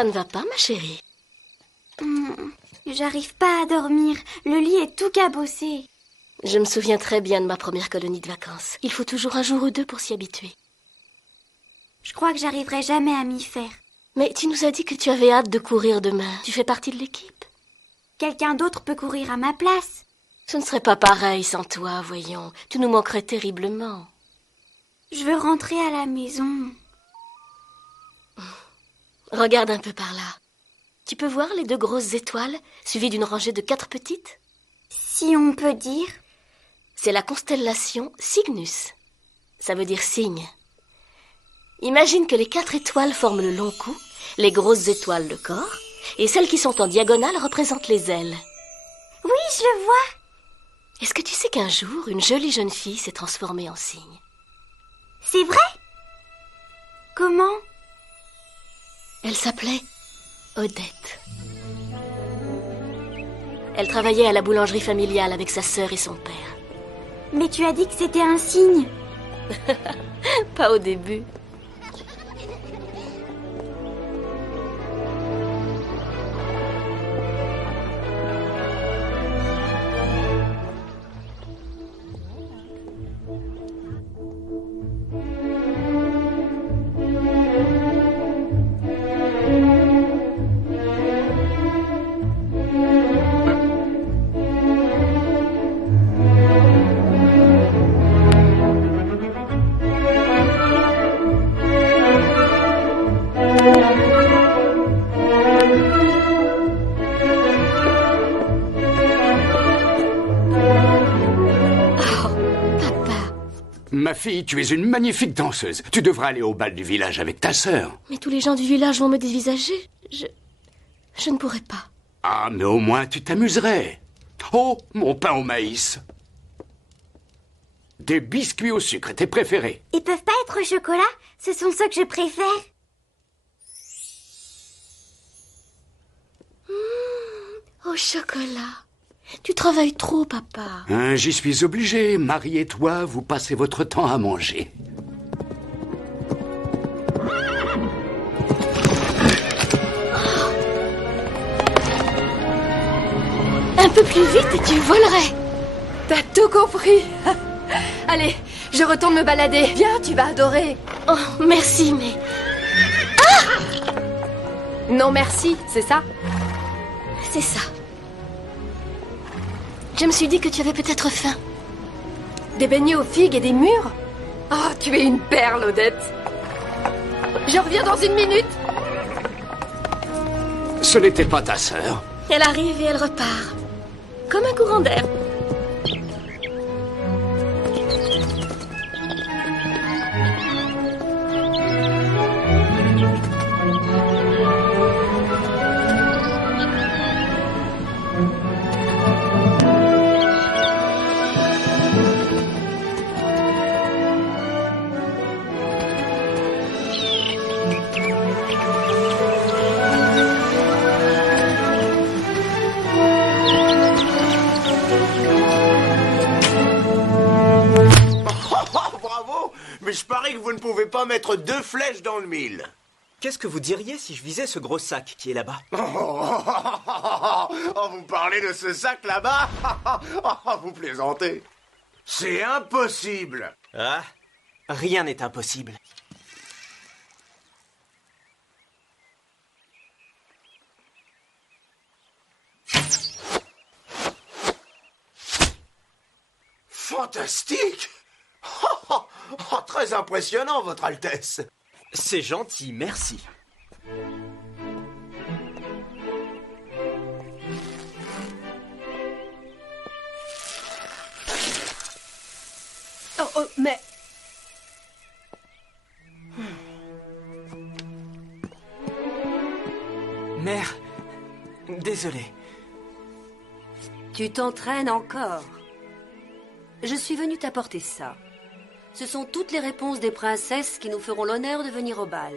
Ça ne va pas, ma chérie? J'arrive pas à dormir. Le lit est tout cabossé. Je me souviens très bien de ma première colonie de vacances. Il faut toujours un jour ou deux pour s'y habituer. Je crois que j'arriverai jamais à m'y faire. Mais tu nous as dit que tu avais hâte de courir demain. Tu fais partie de l'équipe. Quelqu'un d'autre peut courir à ma place. Ce ne serait pas pareil sans toi, voyons. Tu nous manquerais terriblement. Je veux rentrer à la maison. Regarde un peu par là. Tu peux voir les 2 grosses étoiles, suivies d'une rangée de 4 petites? Si on peut dire. C'est la constellation Cygnus. Ça veut dire cygne. Imagine que les 4 étoiles forment le long cou, les grosses étoiles le corps, et celles qui sont en diagonale représentent les ailes. Oui, je le vois. Est-ce que tu sais qu'un jour, une jolie jeune fille s'est transformée en cygne? C'est vrai? Comment? Elle s'appelait Odette. Elle travaillait à la boulangerie familiale avec sa sœur et son père. Mais tu as dit que c'était un cygne. Pas au début. Ma fille, tu es une magnifique danseuse. Tu devrais aller au bal du village avec ta sœur. Mais tous les gens du village vont me dévisager. Je ne pourrai pas. Ah, mais au moins tu t'amuserais. Oh, mon pain au maïs. Des biscuits au sucre, tes préférés. Ils peuvent pas être au chocolat? Ce sont ceux que je préfère. Au chocolat. Tu travailles trop, papa. Hein, j'y suis obligé. Marie et toi, vous passez votre temps à manger. Un peu plus vite et tu volerais. T'as tout compris. Allez, je retourne me balader. Viens, tu vas adorer. Oh, merci, mais... Non, merci, c'est ça? C'est ça. Je me suis dit que tu avais peut-être faim. Des beignets aux figues et des mûres? Oh, tu es une perle, Odette. Je reviens dans 1 minute. Ce n'était pas ta sœur. Elle arrive et elle repart. Comme un courant d'air. Mais je parie que vous ne pouvez pas mettre 2 flèches dans le mille. Qu'est-ce que vous diriez si je visais ce gros sac qui est là-bas? Oh, vous parlez de ce sac là-bas? Vous plaisantez. C'est impossible. Ah, rien n'est impossible. Fantastique. Très impressionnant, Votre Altesse. C'est gentil, merci. Oh, mais... Mère, désolé. Tu t'entraînes encore. Je suis venue t'apporter ça. Ce sont toutes les réponses des princesses qui nous feront l'honneur de venir au bal.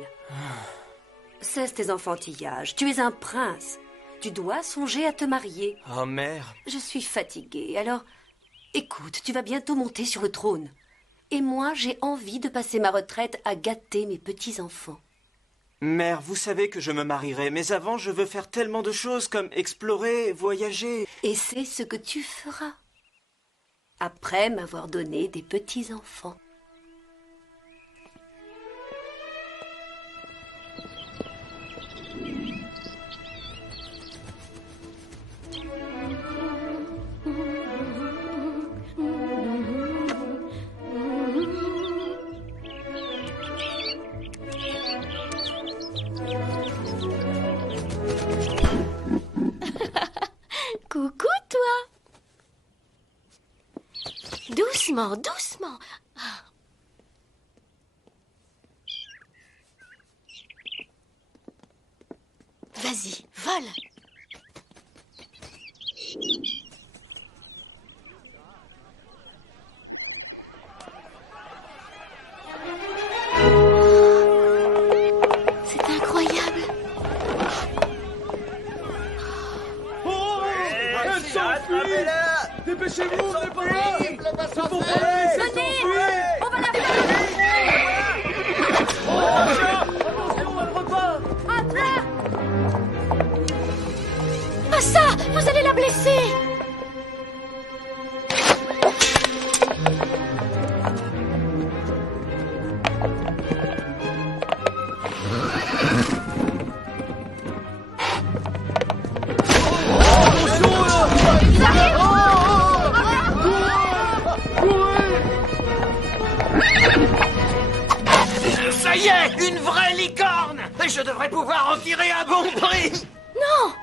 Cesse tes enfantillages. Tu es un prince. Tu dois songer à te marier. Oh, mère. Je suis fatiguée, alors... Écoute, tu vas bientôt monter sur le trône. Et moi, j'ai envie de passer ma retraite à gâter mes petits-enfants. Mère, vous savez que je me marierai, mais avant, je veux faire tellement de choses comme explorer, voyager. Et c'est ce que tu feras. Après m'avoir donné des petits-enfants. Coucou, toi. Doucement, doucement. Vas-y, vole. C'est incroyable. Elle s'enfuit! Dépêchez-vous, venez par là! Venez! On va la faire! Attention, elle repart! Pas ça, vous allez la blesser. Ça y est, une vraie licorne! Je devrais pouvoir en tirer un bon prix! Non.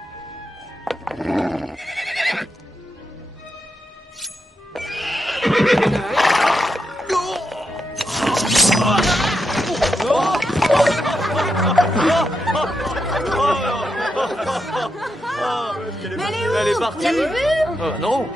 Elle est partie! Non!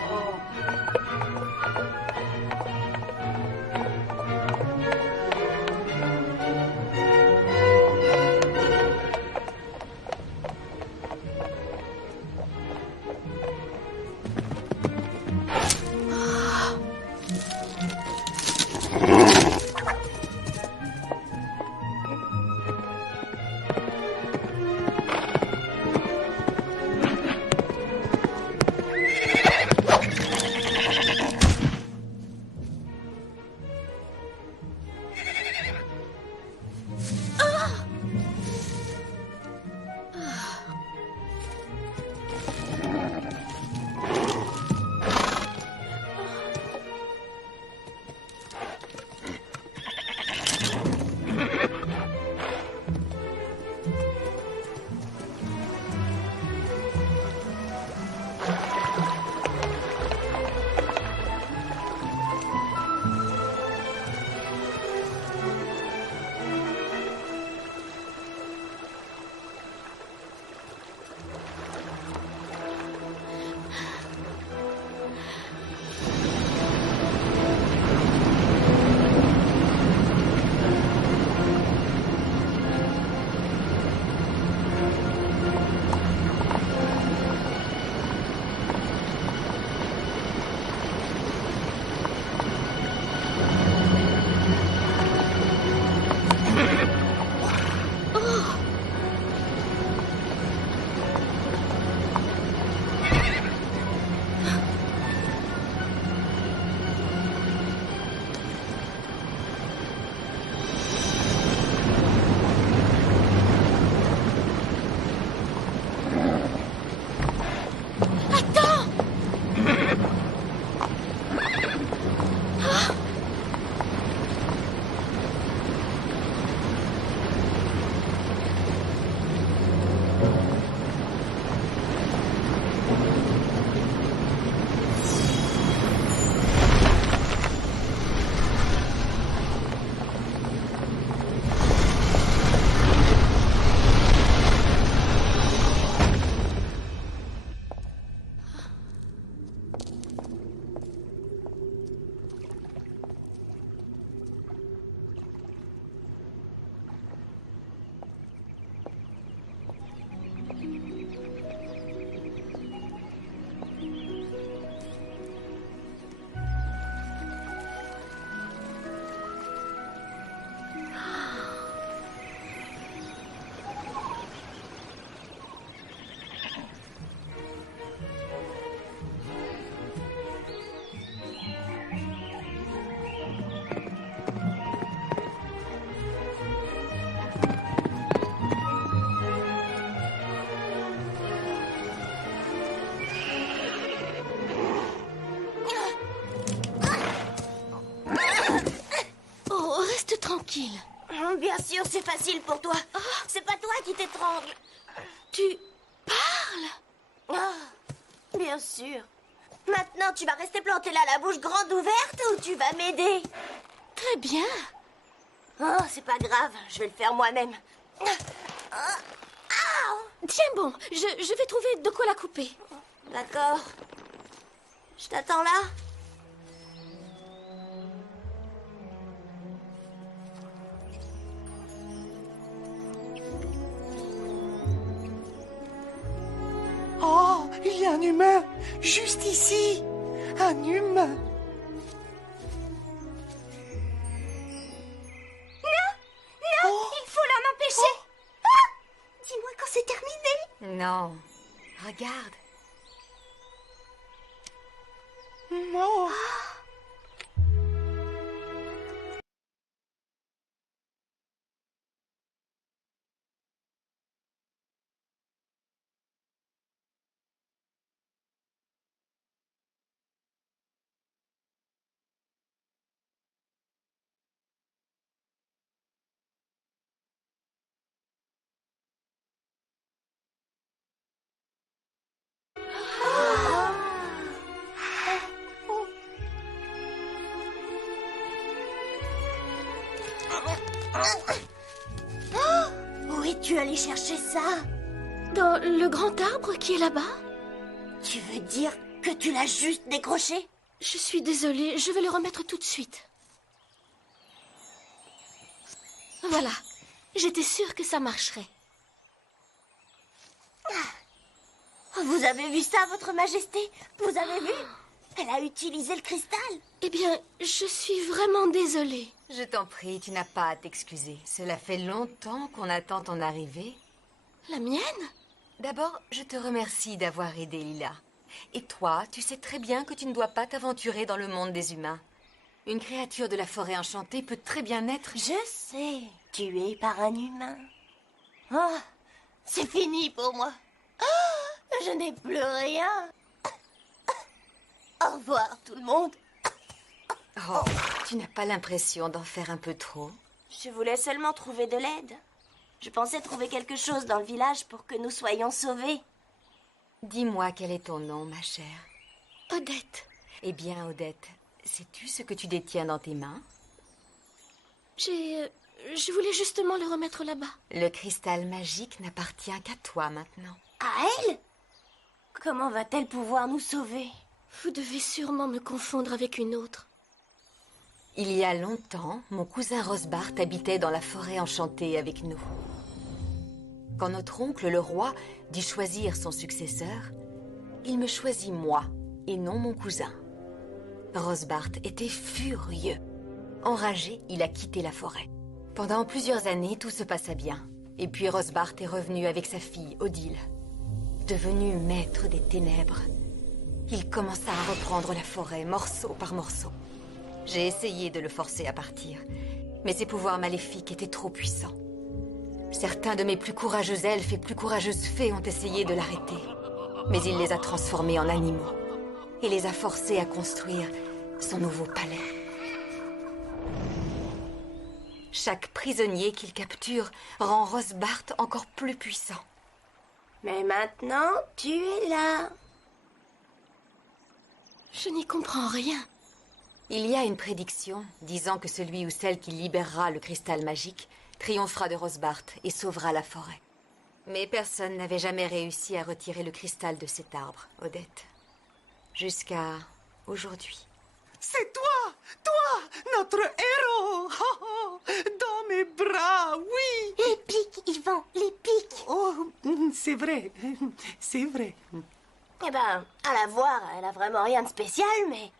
Bien sûr, c'est facile pour toi. C'est pas toi qui t'étrangle. Tu parles? Bien sûr. Maintenant, tu vas rester planté là, la bouche grande ouverte, ou tu vas m'aider? Très bien. Oh, c'est pas grave, je vais le faire moi-même. Tiens bon, je vais trouver de quoi la couper. D'accord. Je t'attends là. Oh, il y a un humain, juste ici. Un humain. Il faut l'en empêcher. Dis-moi quand c'est terminé. Non. Regarde. Non. Où es-tu allé chercher ça? Dans le grand arbre qui est là-bas? Tu veux dire que tu l'as juste décroché? Je suis désolée, je vais le remettre tout de suite. Voilà, j'étais sûre que ça marcherait. Vous avez vu ça, votre majesté? Vous avez vu? Elle a utilisé le cristal. Eh bien, je suis vraiment désolée. Je t'en prie, tu n'as pas à t'excuser. Cela fait longtemps qu'on attend ton arrivée. La mienne? D'abord, je te remercie d'avoir aidé Lila. Et toi, tu sais très bien que tu ne dois pas t'aventurer dans le monde des humains. Une créature de la forêt enchantée peut très bien être... Je sais, tuée par un humain. Oh, c'est fini pour moi. Oh, je n'ai plus rien. Au revoir tout le monde. Oh, tu n'as pas l'impression d'en faire un peu trop? Je voulais seulement trouver de l'aide. Je pensais trouver quelque chose dans le village pour que nous soyons sauvés. Dis-moi quel est ton nom, ma chère. Odette. Eh bien, Odette, sais-tu ce que tu détiens dans tes mains? Je voulais justement le remettre là-bas. Le cristal magique n'appartient qu'à toi maintenant. À elle? Comment va-t-elle pouvoir nous sauver? Vous devez sûrement me confondre avec une autre. Il y a longtemps, mon cousin Rosbart habitait dans la forêt enchantée avec nous. Quand notre oncle le roi dut choisir son successeur, il me choisit moi et non mon cousin. Rosbart était furieux. Enragé, il a quitté la forêt. Pendant plusieurs années, tout se passa bien. Et puis Rosbart est revenu avec sa fille, Odile. Devenu maître des ténèbres, il commença à reprendre la forêt, morceau par morceau. J'ai essayé de le forcer à partir, mais ses pouvoirs maléfiques étaient trop puissants. Certains de mes plus courageux elfes et plus courageuses fées ont essayé de l'arrêter, mais il les a transformés en animaux et les a forcés à construire son nouveau palais. Chaque prisonnier qu'il capture rend Rosbart encore plus puissant. Mais maintenant, tu es là. Je n'y comprends rien. Il y a une prédiction disant que celui ou celle qui libérera le cristal magique triomphera de Rosbart et sauvera la forêt. Mais personne n'avait jamais réussi à retirer le cristal de cet arbre, Odette. Jusqu'à aujourd'hui. C'est toi, notre héros. Oh, dans mes bras, oui. Les pics, Yvan, les pics. Oh, c'est vrai, c'est vrai. Eh ben, à la voir, elle a vraiment rien de spécial, mais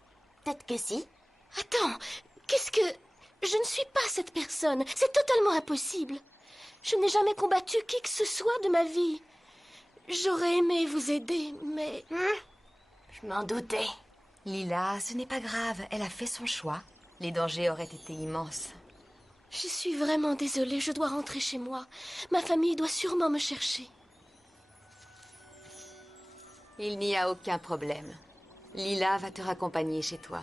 peut-être que si. Attends, qu'est-ce que... Je ne suis pas cette personne. C'est totalement impossible. Je n'ai jamais combattu qui que ce soit de ma vie. J'aurais aimé vous aider, mais... Je m'en doutais. Lila, ce n'est pas grave, elle a fait son choix. Les dangers auraient été immenses. Je suis vraiment désolée, je dois rentrer chez moi. Ma famille doit sûrement me chercher. Il n'y a aucun problème. Lila va te raccompagner chez toi.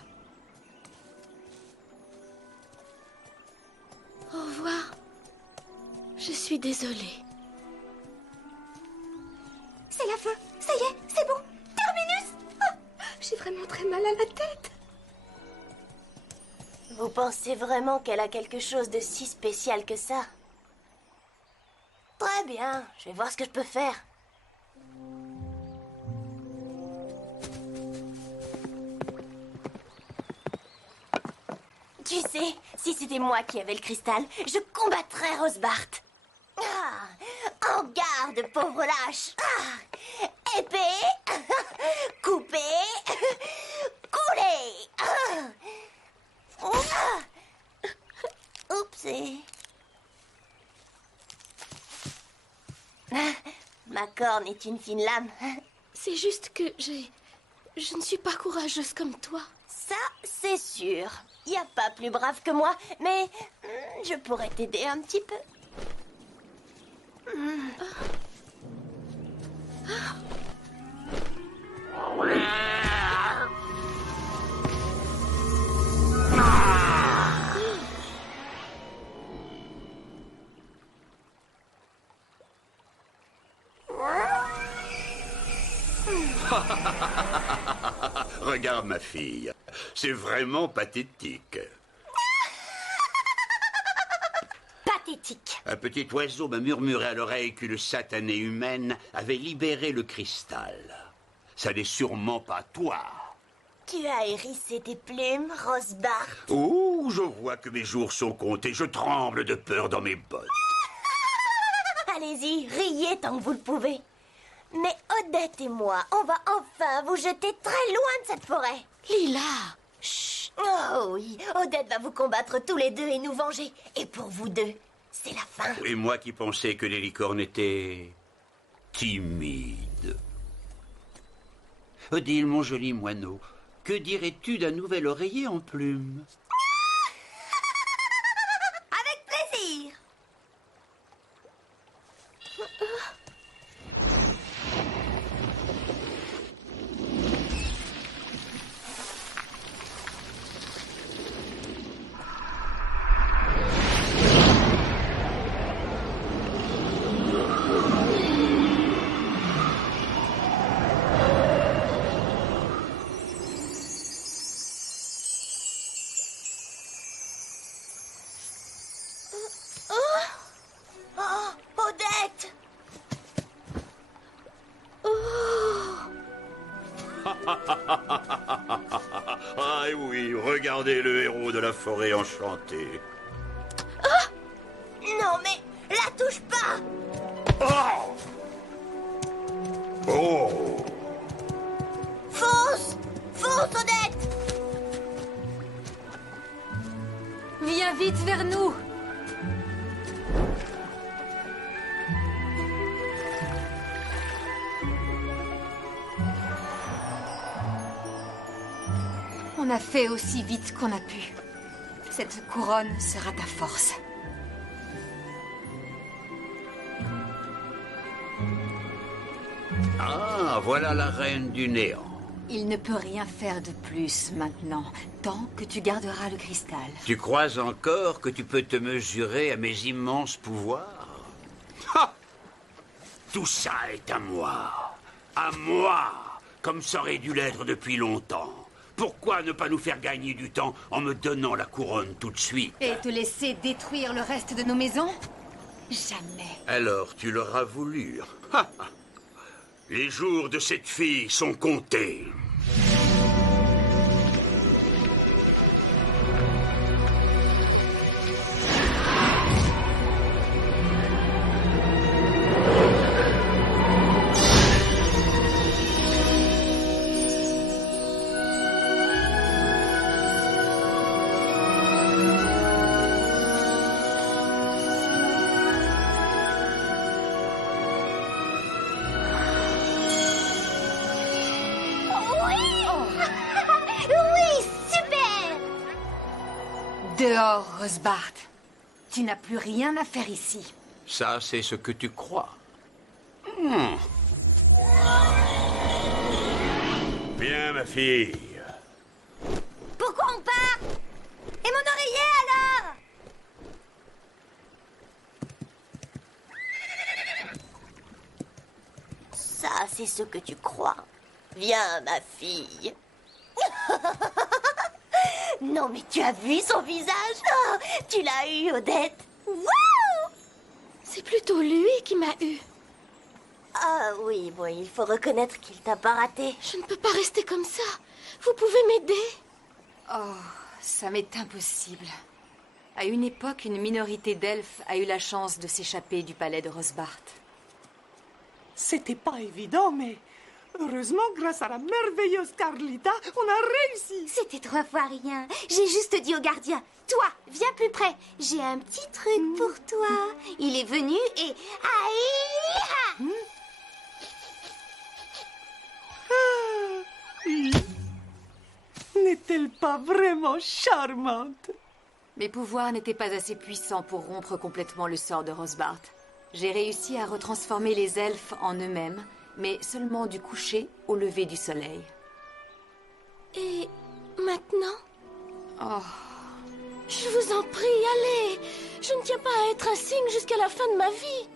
Au revoir. Je suis désolée. C'est la fin. Ça y est, c'est bon. Terminus. Oh, j'ai vraiment très mal à la tête. Vous pensez vraiment qu'elle a quelque chose de si spécial que ça? Très bien, je vais voir ce que je peux faire. Tu sais, si c'était moi qui avais le cristal, je combattrais Rosebart. Ah, en garde, pauvre lâche. Ah, épée, coupée, coulée. Oups. Ma corne est une fine lame. C'est juste que je ne suis pas courageuse comme toi. Ça, c'est sûr. Y a pas plus brave que moi, mais je pourrais t'aider un petit peu. Regarde ma fille, c'est vraiment pathétique. Pathétique. Un petit oiseau m'a murmuré à l'oreille qu'une satanée humaine avait libéré le cristal. Ça n'est sûrement pas toi. Tu as hérissé tes plumes, Rosebart. Oh, je vois que mes jours sont comptés. Je tremble de peur dans mes bottes. Allez-y, riez tant que vous le pouvez. Mais Odette et moi, on va enfin vous jeter très loin de cette forêt. Lila! Chut. Oh oui, Odette va vous combattre tous les deux et nous venger. Et pour vous deux, c'est la fin. Et moi qui pensais que les licornes étaient timides. Odile, mon joli moineau, que dirais-tu d'un nouvel oreiller en plumes? Avec plaisir. Odette! Ah oui, regardez le héros de la forêt enchantée. Non mais, la touche pas! Oh! Oh! Fonce! Fonce, Odette! Viens vite vers nous. On a fait aussi vite qu'on a pu. Cette couronne sera ta force. Ah, voilà la reine du néant. Il ne peut rien faire de plus maintenant, tant que tu garderas le cristal. Tu crois encore que tu peux te mesurer à mes immenses pouvoirs? Ha! Tout ça est à moi. À moi! Comme ça aurait dû l'être depuis longtemps. Pourquoi ne pas nous faire gagner du temps en me donnant la couronne tout de suite? Et te laisser détruire le reste de nos maisons? Jamais. Alors tu l'auras voulu. Ha! Les jours de cette fille sont comptés. Dehors, Rosebart. Tu n'as plus rien à faire ici. Ça, c'est ce que tu crois. Bien, ma fille. Pourquoi on part? Et mon oreiller alors? c'est ce que tu crois. Viens, ma fille. Non, mais tu as vu son visage? Oh, tu l'as eu, Odette. Wouh! C'est plutôt lui qui m'a eu. Ah oui, bon, il faut reconnaître qu'il t'a pas raté. Je ne peux pas rester comme ça. Vous pouvez m'aider? Oh, ça m'est impossible. À une époque, une minorité d'elfes a eu la chance de s'échapper du palais de Rosbart. C'était pas évident, mais heureusement, grâce à la merveilleuse Carlita, on a réussi. C'était 3 fois rien. J'ai juste dit au gardien, toi, viens plus près. J'ai un petit truc pour toi. Il est venu et... Aïe! N'est-elle pas vraiment charmante? Mes pouvoirs n'étaient pas assez puissants pour rompre complètement le sort de Rosbart. J'ai réussi à retransformer les elfes en eux-mêmes, mais seulement du coucher au lever du soleil. Et maintenant? Oh, Je vous en prie, allez. Je ne tiens pas à être un cygne jusqu'à la fin de ma vie.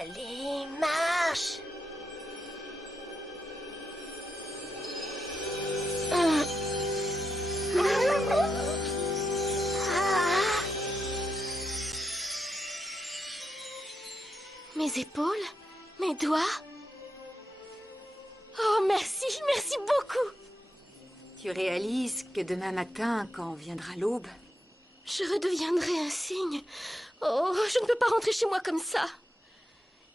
Allez, marche. Mes épaules? Mes doigts? Oh, merci, merci beaucoup. tu réalises que demain matin, quand viendra l'aube... Je redeviendrai un cygne. Oh, je ne peux pas rentrer chez moi comme ça.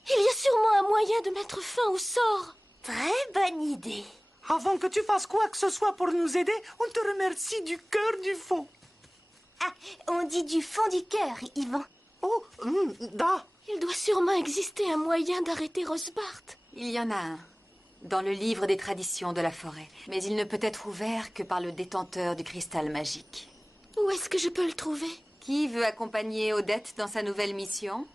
Il y a sûrement un moyen de mettre fin au sort. Très bonne idée. Avant que tu fasses quoi que ce soit pour nous aider, on te remercie du cœur du fond. Ah, on dit du fond du cœur, Yvan. Oh, da. Il doit sûrement exister un moyen d'arrêter Rosbart. Il y en a un, dans le livre des traditions de la forêt. Mais il ne peut être ouvert que par le détenteur du cristal magique. Où est-ce que je peux le trouver? Qui veut accompagner Odette dans sa nouvelle mission?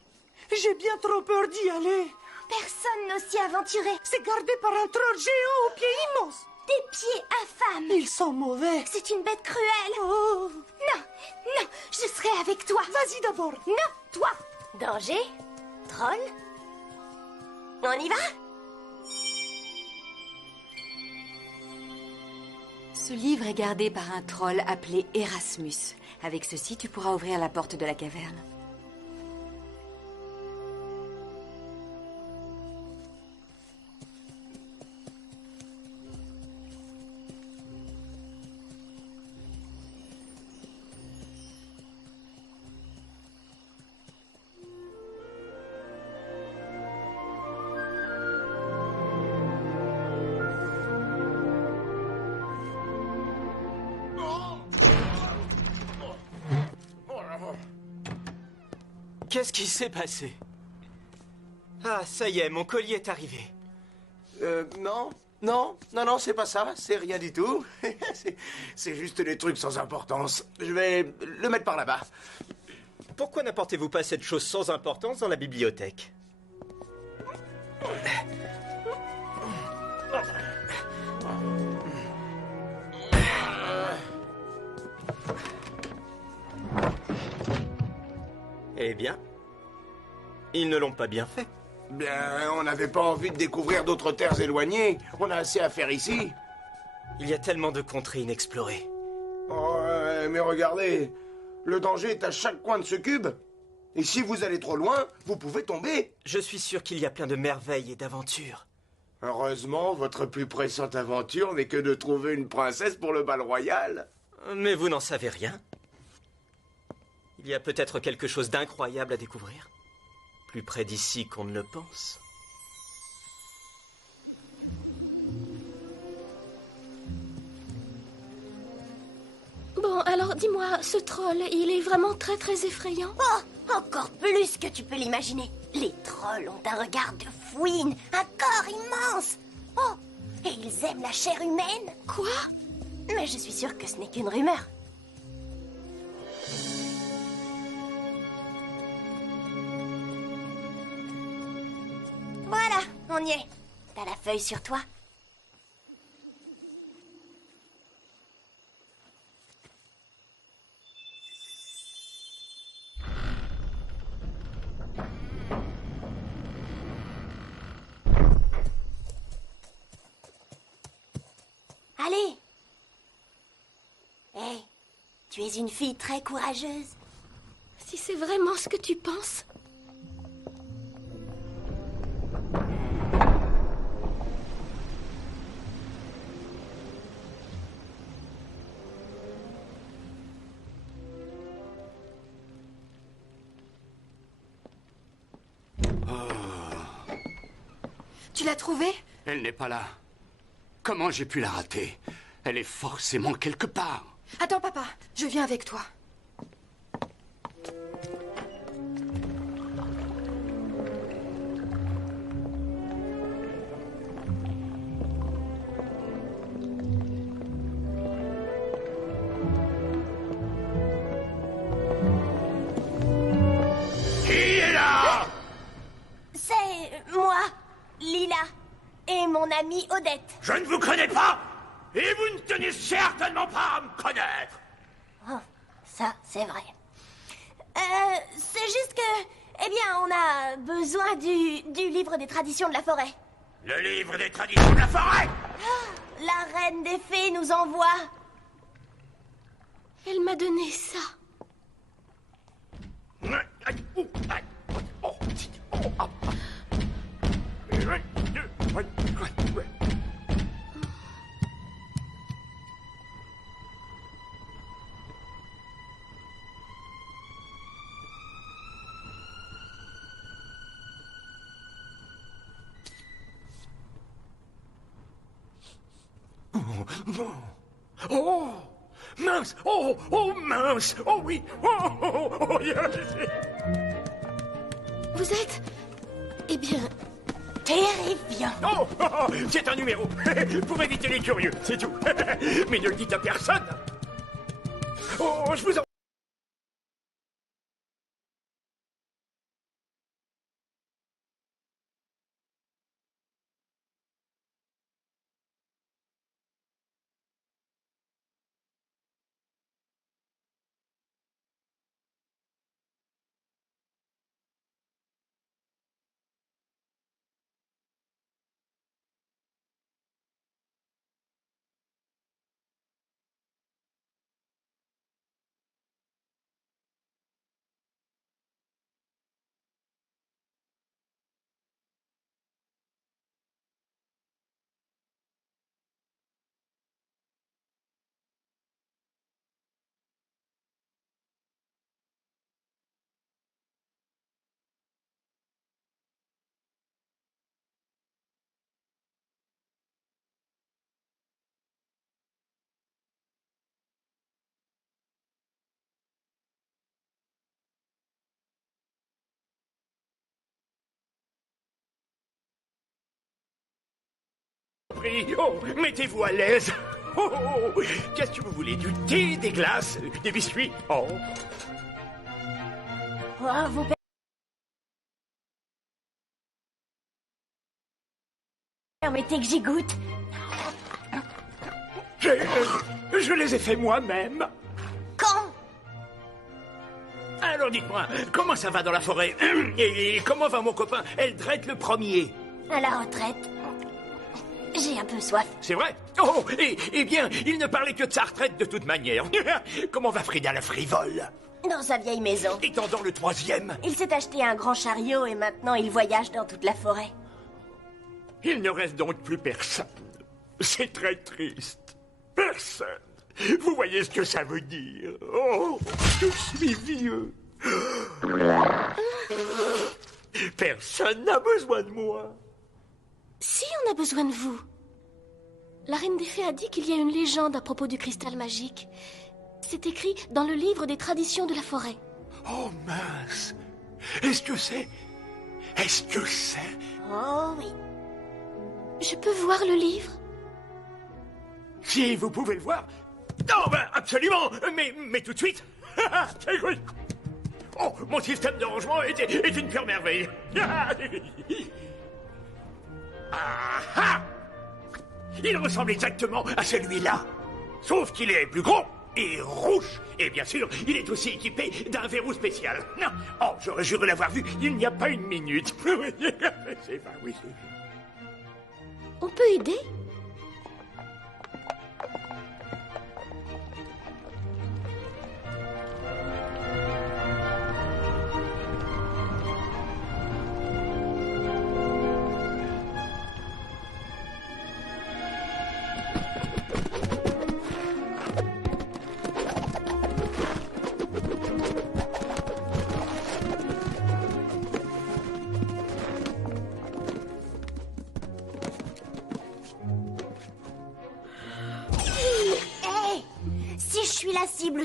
J'ai bien trop peur d'y aller. Personne n'ose s'y aventurer. C'est gardé par un troll géant aux pieds immenses. Des pieds infâmes. Ils sont mauvais. C'est une bête cruelle. Oh. Non, non, je serai avec toi. Vas-y d'abord. Non, toi. Danger? Troll? On y va? Ce livre est gardé par un troll appelé Erasmus. Avec ceci, tu pourras ouvrir la porte de la caverne. Qu'est-ce qui s'est passé? Ah, ça y est, mon collier est arrivé. Non, c'est pas ça, c'est rien du tout. c'est juste des trucs sans importance. Je vais le mettre par là-bas. Pourquoi n'apportez-vous pas cette chose sans importance dans la bibliothèque? Eh bien, ils ne l'ont pas bien fait. Bien, on n'avait pas envie de découvrir d'autres terres éloignées. On a assez à faire ici. Il y a tellement de contrées inexplorées. Oh, mais regardez, le danger est à chaque coin de ce cube. Et si vous allez trop loin, vous pouvez tomber. Je suis sûr qu'il y a plein de merveilles et d'aventures. Heureusement, votre plus pressante aventure n'est que de trouver une princesse pour le bal royal. Mais vous n'en savez rien. Il y a peut-être quelque chose d'incroyable à découvrir. Plus près d'ici qu'on ne le pense. Bon, alors dis-moi, ce troll, il est vraiment très très effrayant? Oh, encore plus que tu peux l'imaginer. Les trolls ont un regard de fouine, un corps immense. Oh, et ils aiment la chair humaine? Quoi? Mais je suis sûre que ce n'est qu'une rumeur. Voilà, on y est. T'as la feuille sur toi? Allez! Hé, tu es une fille très courageuse. Si c'est vraiment ce que tu penses. Tu l'as trouvée? Elle n'est pas là. Comment j'ai pu la rater? Elle est forcément quelque part. Attends, papa, je viens avec toi. Qui est là? C'est moi, Lila, et mon amie Odette. Je ne vous connais pas, et vous ne tenez certainement pas à me connaître. Oh, ça, c'est vrai. C'est juste que, eh bien, on a besoin du livre des traditions de la forêt. Le livre des traditions de la forêt? La reine des fées nous envoie. Elle m'a donné ça. Oh, mince! Oh, mince! Oh oui! Oh, yes. Vous êtes... Eh bien... Terrifiant. Oh, c'est un numéro pour éviter les curieux, c'est tout. Mais ne le dites à personne. Oh, je vous en... Oh, mettez-vous à l'aise. Oh, qu'est-ce que vous voulez? Du thé, des glaces, des biscuits? Oh. Oh, vous permettez que j'y goûte? Je les ai faits moi-même. Quand? Alors dites-moi, comment ça va dans la forêt? Et comment va mon copain Eldred le premier? À la retraite. J'ai un peu soif. C'est vrai? Oh, eh bien, il ne parlait que de sa retraite de toute manière. Comment va Frida la frivole? Dans sa vieille maison. Étant dans le troisième. Il s'est acheté un grand chariot et maintenant il voyage dans toute la forêt. Il ne reste donc plus personne. C'est très triste. Personne. Vous voyez ce que ça veut dire? Oh, je suis vieux. Personne n'a besoin de moi. Si, on a besoin de vous. La Reine des Fées a dit qu'il y a une légende à propos du cristal magique. C'est écrit dans le livre des traditions de la forêt. Oh mince. Est-ce que c'est... Oh oui. Je peux voir le livre? Si vous pouvez le voir. Non, ben absolument. Mais tout de suite. Oh, mon système de rangement est une pure merveille. Ah, il ressemble exactement à celui-là. Sauf qu'il est plus gros et rouge. Et bien sûr, il est aussi équipé d'un verrou spécial. Non. Oh, j'aurais juré l'avoir vu il n'y a pas une minute. C'est pas, oui, c'est... On peut aider?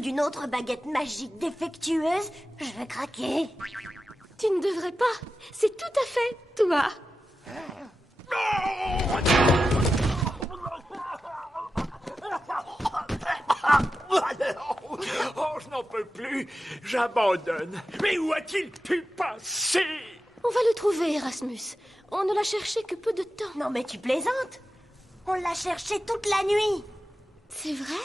D'une autre baguette magique défectueuse, je vais craquer. Tu ne devrais pas. C'est tout à fait toi. Oh, je n'en peux plus. J'abandonne. Mais où a-t-il pu passer? On va le trouver, Erasmus. On ne l'a cherché que peu de temps. Non, mais tu plaisantes. On l'a cherché toute la nuit. C'est vrai?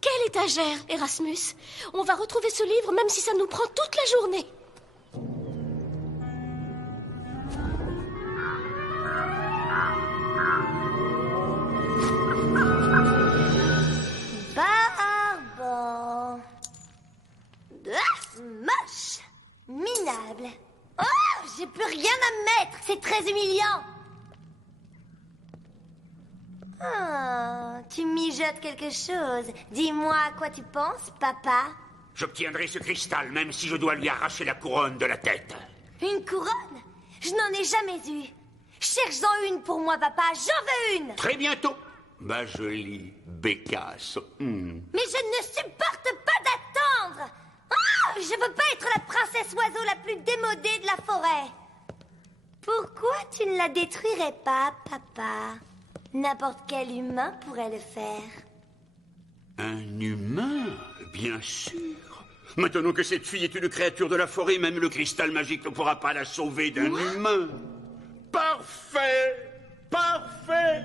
Quelle étagère, Erasmus? On va retrouver ce livre même si ça nous prend toute la journée. Barbant. Moche. Minable. Oh, j'ai plus rien à me mettre. C'est très humiliant. Oh, tu mijotes quelque chose. Dis-moi à quoi tu penses, papa? J'obtiendrai ce cristal, même si je dois lui arracher la couronne de la tête. Une couronne? Je n'en ai jamais eu. Cherche-en une pour moi, papa. J'en veux une. Très bientôt, ma jolie bécasse. Mais je ne supporte pas d'attendre. Oh, je veux pas être la princesse oiseau la plus démodée de la forêt. Pourquoi tu ne la détruirais pas, papa? N'importe quel humain pourrait le faire. Un humain, bien sûr. Maintenant que cette fille est une créature de la forêt, même le cristal magique ne pourra pas la sauver d'un humain. Parfait! Parfait!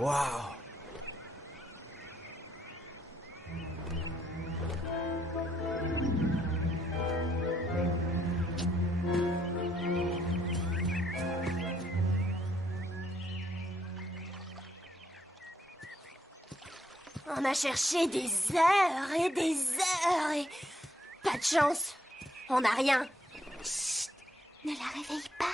Waouh! On a cherché des heures et des heures et... Pas de chance. On n'a rien. Chut, ne la réveille pas.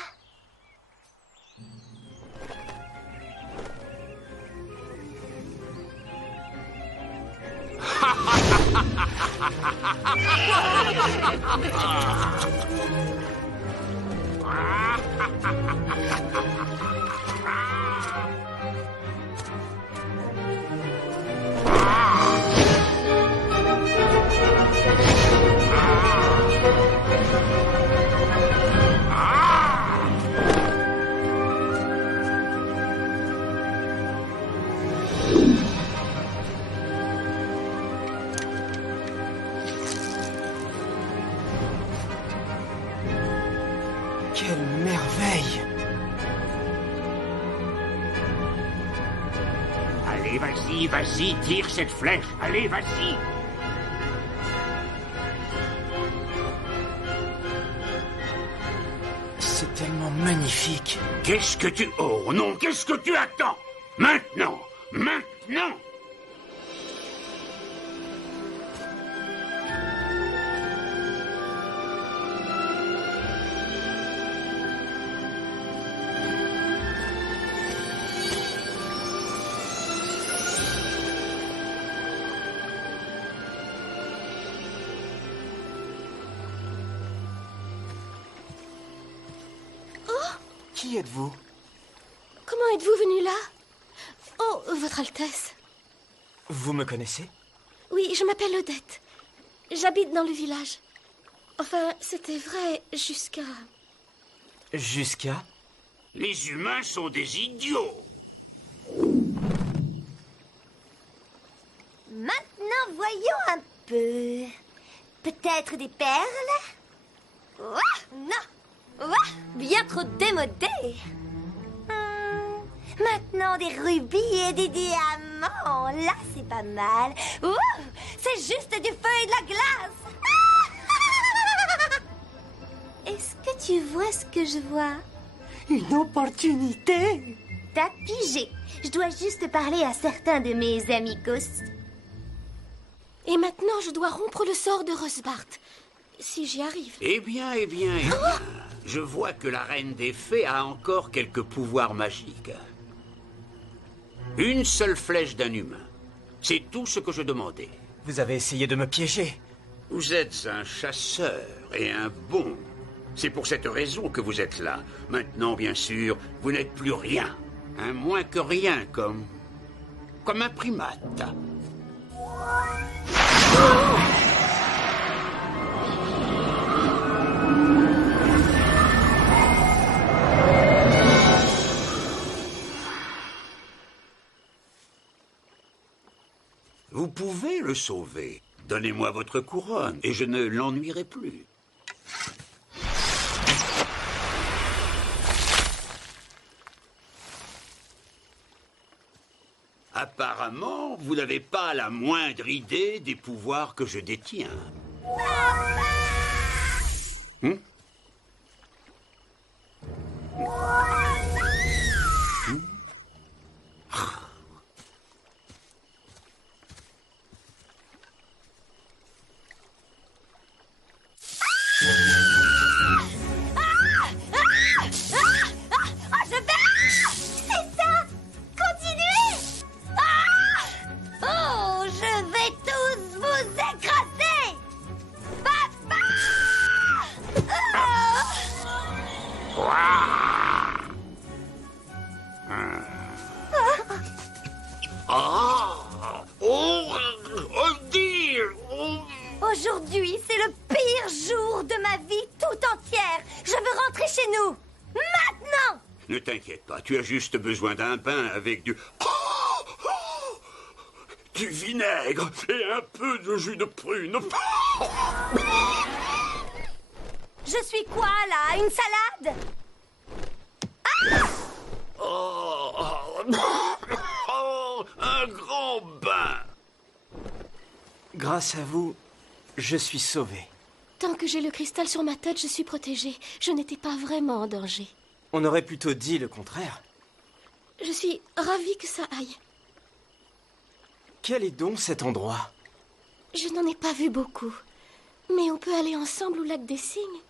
merveille! Allez, vas-y, vas-y, tire cette flèche. Allez, vas-y. C'est tellement magnifique. Qu'est-ce que tu... Oh non, qu'est-ce que tu attends? Maintenant! Maintenant! Qui êtes-vous? Comment êtes-vous venu là? Oh, Votre Altesse. Vous me connaissez? Oui, je m'appelle Odette. J'habite dans le village. Enfin, c'était vrai jusqu'à... Jusqu'à? Les humains sont des idiots. Maintenant, voyons un peu. Peut-être des perles? Ouah, non! Ouah, bien trop démodé. Maintenant, des rubis et des diamants. Là, c'est pas mal. Ouh, c'est juste du feu et de la glace. Est-ce que tu vois ce que je vois? Une opportunité. T'as pigé. Je dois juste parler à certains de mes amigos. Et maintenant, je dois rompre le sort de Rosbart. Si j'y arrive. Eh bien, eh bien, eh bien. Je vois que la reine des fées a encore quelques pouvoirs magiques. Une seule flèche d'un humain. C'est tout ce que je demandais. Vous avez essayé de me piéger. Vous êtes un chasseur et un bon. C'est pour cette raison que vous êtes là. Maintenant, bien sûr, vous n'êtes plus rien. Un moins que rien, comme un primate. Vous pouvez le sauver. Donnez-moi votre couronne et je ne l'ennuierai plus. Apparemment, vous n'avez pas la moindre idée des pouvoirs que je détiens. Aujourd'hui, c'est le pire jour de ma vie tout entière. Je veux rentrer chez nous. Maintenant! Ne t'inquiète pas, tu as juste besoin d'un bain avec du vinaigre et un peu de jus de prune. Je suis quoi, là? Une salade? Un grand bain. Grâce à vous, je suis sauvé. Tant que j'ai le cristal sur ma tête, je suis protégée. Je n'étais pas vraiment en danger. On aurait plutôt dit le contraire. Je suis ravie que ça aille. Quel est donc cet endroit? Je n'en ai pas vu beaucoup. Mais on peut aller ensemble au lac des Cygnes.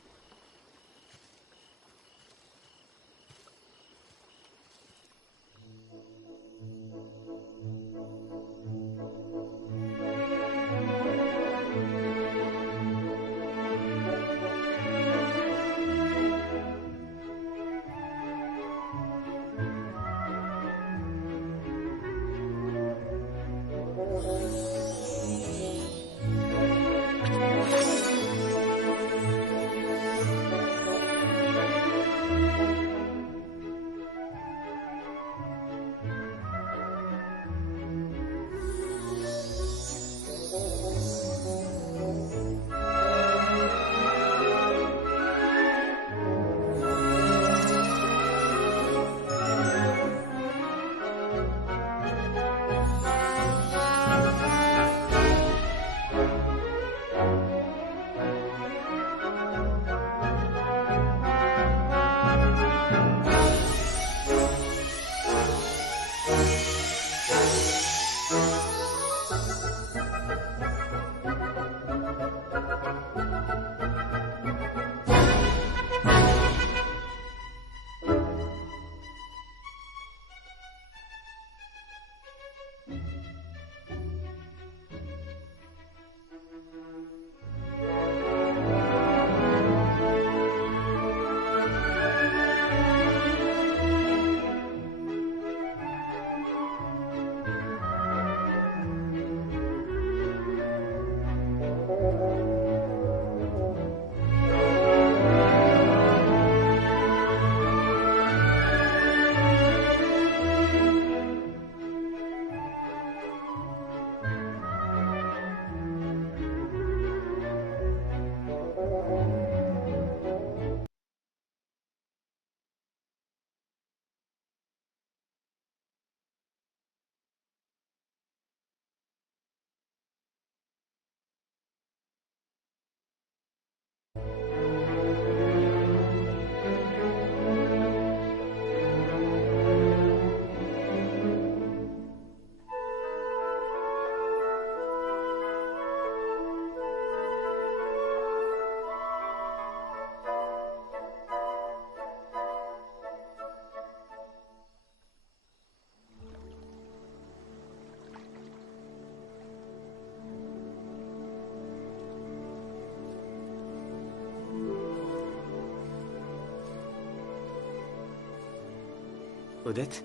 Odette,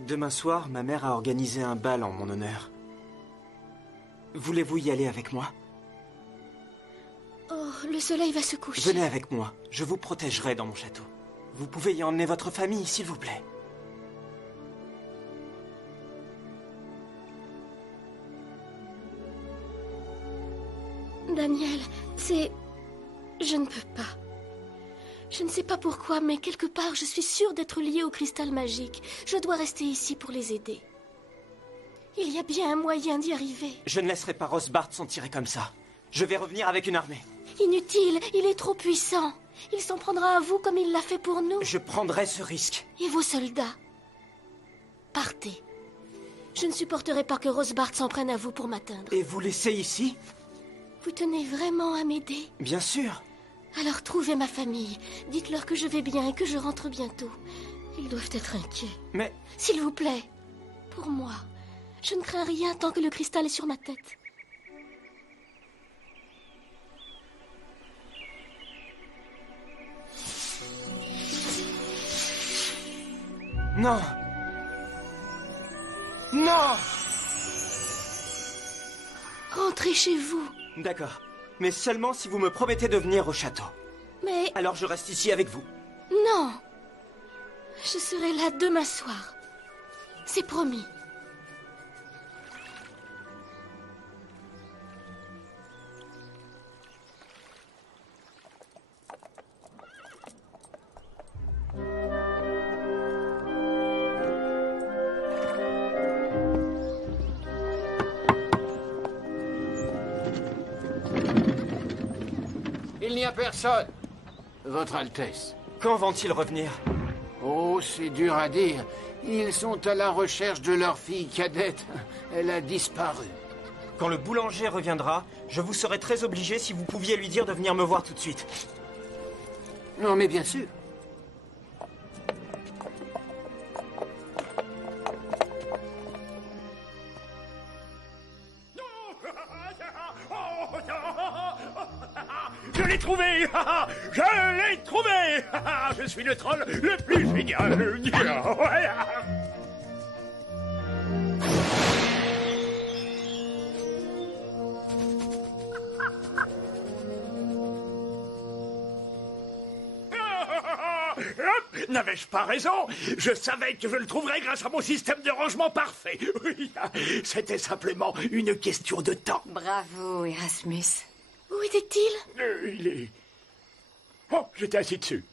demain soir, ma mère a organisé un bal en mon honneur. Voulez-vous y aller avec moi? Oh, le soleil va se coucher. Venez avec moi, je vous protégerai dans mon château. Vous pouvez y emmener votre famille, s'il vous plaît. Daniel, c'est... Je ne peux pas. Je ne sais pas pourquoi, mais quelque part, je suis sûre d'être liée au cristal magique. Je dois rester ici pour les aider. Il y a bien un moyen d'y arriver. Je ne laisserai pas Rosbart s'en tirer comme ça. Je vais revenir avec une armée. Inutile, il est trop puissant. Il s'en prendra à vous comme il l'a fait pour nous. Je prendrai ce risque. Et vos soldats? Partez. Je ne supporterai pas que Rosbart s'en prenne à vous pour m'atteindre. Et vous laissez ici? Vous tenez vraiment à m'aider? Bien sûr. Alors trouvez ma famille. Dites-leur que je vais bien et que je rentre bientôt. Ils doivent être inquiets. Mais... S'il vous plaît, pour moi, je ne crains rien tant que le cristal est sur ma tête. Non! Non! Rentrez chez vous. D'accord. Mais seulement si vous me promettez de venir au château. Mais... Alors je reste ici avec vous. Non! Je serai là demain soir. C'est promis. Il n'y a personne, Votre Altesse. Quand vont-ils revenir? Oh, c'est dur à dire. Ils sont à la recherche de leur fille cadette. Elle a disparu. Quand le boulanger reviendra, je vous serai très obligé si vous pouviez lui dire de venir me voir tout de suite. Non, mais bien sûr. Je l'ai trouvé! Je l'ai trouvé! Je suis le troll le plus génial! Voilà. N'avais-je pas raison? Je savais que je le trouverais grâce à mon système de rangement parfait. Oui, c'était simplement une question de temps. Bravo, Erasmus. Où était-il? Il est... Oh, j'étais assis dessus.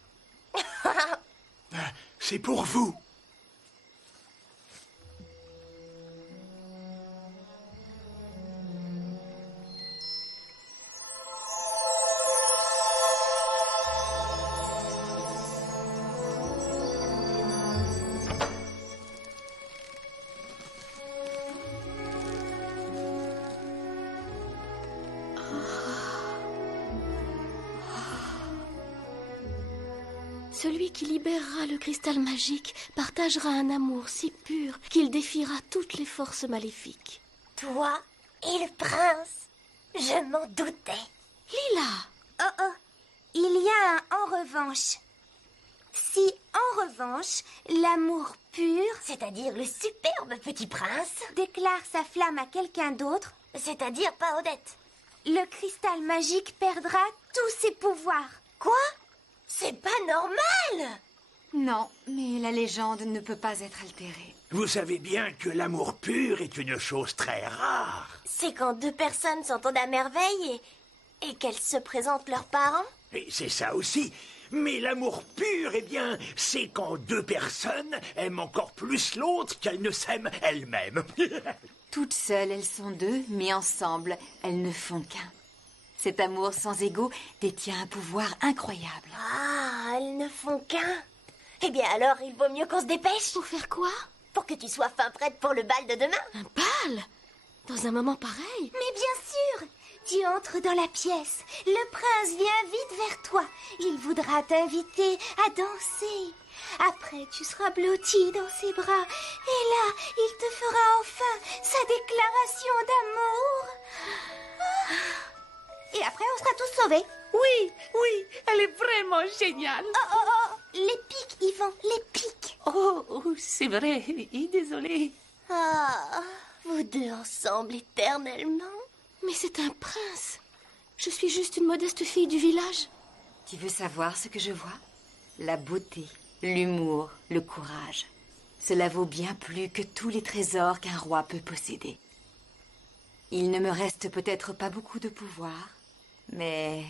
C'est pour vous. Celui qui libérera le cristal magique partagera un amour si pur qu'il défiera toutes les forces maléfiques. Toi et le prince, je m'en doutais. Lila! Oh oh, il y a un en revanche. Si, en revanche, l'amour pur, C'est-à-dire le superbe petit prince, déclare sa flamme à quelqu'un d'autre, c'est-à-dire pas Odette. le cristal magique perdra tous ses pouvoirs. Quoi? C'est pas normal! Non, mais la légende ne peut pas être altérée. Vous savez bien que l'amour pur est une chose très rare. C'est quand deux personnes s'entendent à merveille et qu'elles se présentent leurs parents? Et c'est ça aussi. Mais l'amour pur, eh bien, c'est quand deux personnes aiment encore plus l'autre qu'elles ne s'aiment elles-mêmes. Toutes seules, elles sont deux, mais ensemble, elles ne font qu'un. Cet amour sans égaux détient un pouvoir incroyable. Ah, elles ne font qu'un. Eh bien alors, il vaut mieux qu'on se dépêche. Pour faire quoi? Pour que tu sois fin prête pour le bal de demain. Un bal? Dans un moment pareil? Mais bien sûr, tu entres dans la pièce. Le prince vient vite vers toi. Il voudra t'inviter à danser. Après, tu seras blotti dans ses bras. Et là, il te fera enfin sa déclaration d'amour. Et après, on sera tous sauvés. Oui, oui, elle est vraiment géniale. Oh, oh, oh, les pics, Yvan, les pics. Oh, Oh, c'est vrai. Désolée. Ah, vous deux ensemble éternellement. Mais c'est un prince. Je suis juste une modeste fille du village. Tu veux savoir ce que je vois? La beauté, l'humour, le courage. Cela vaut bien plus que tous les trésors qu'un roi peut posséder. Il ne me reste peut-être pas beaucoup de pouvoir, mais...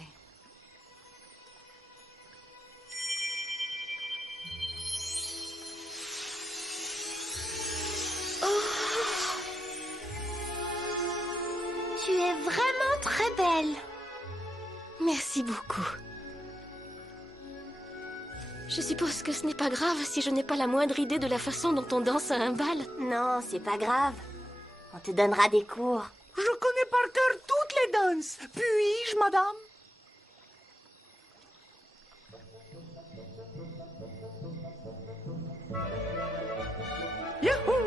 Tu es vraiment très belle. Merci beaucoup. Je suppose que ce n'est pas grave si je n'ai pas la moindre idée de la façon dont on danse à un bal. Non, c'est pas grave. On te donnera des cours. Je connais par cœur toutes les danses. Puis-je, madame? Yahoo!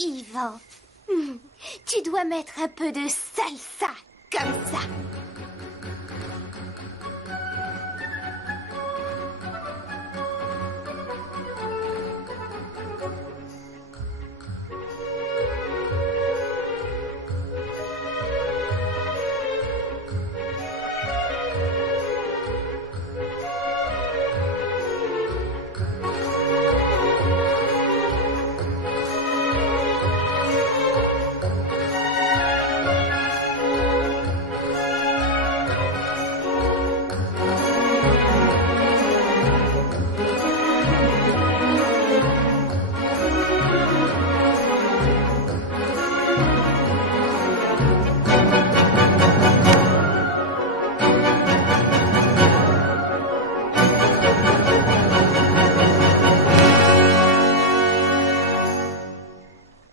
Yvan, tu dois mettre un peu de salsa, comme ça.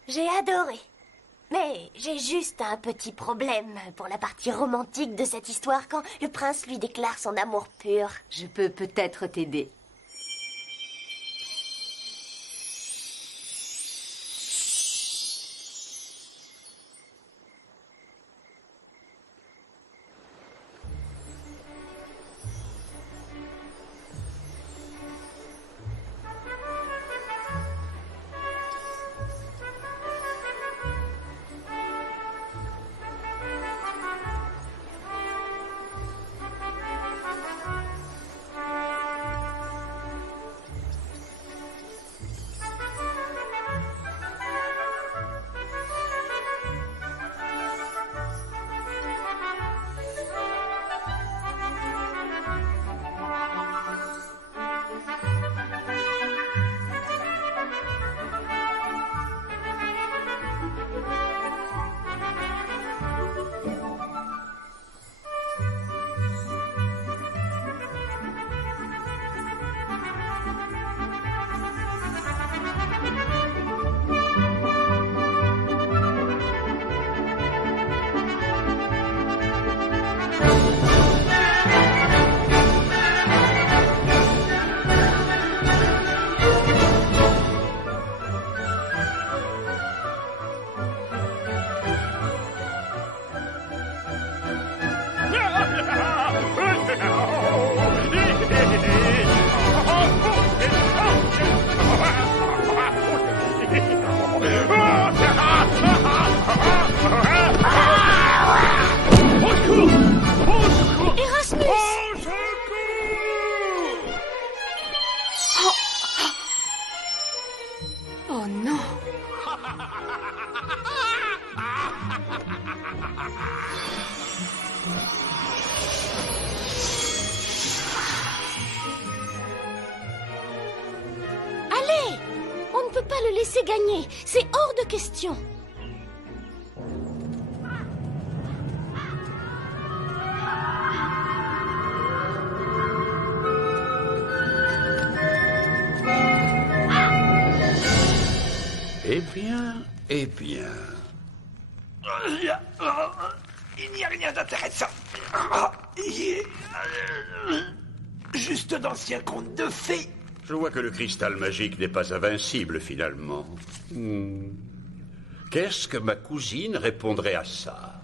J'ai adoré. Mais j'ai juste un petit problème pour la partie romantique de cette histoire quand le prince lui déclare son amour pur. Je peux peut-être t'aider. pas le laisser gagner. C'est hors de question. Eh bien, eh bien. Il n'y a rien d'intéressant. Juste d'anciens contes de fées. Je vois que le cristal magique n'est pas invincible, finalement. Qu'est-ce que ma cousine répondrait à ça?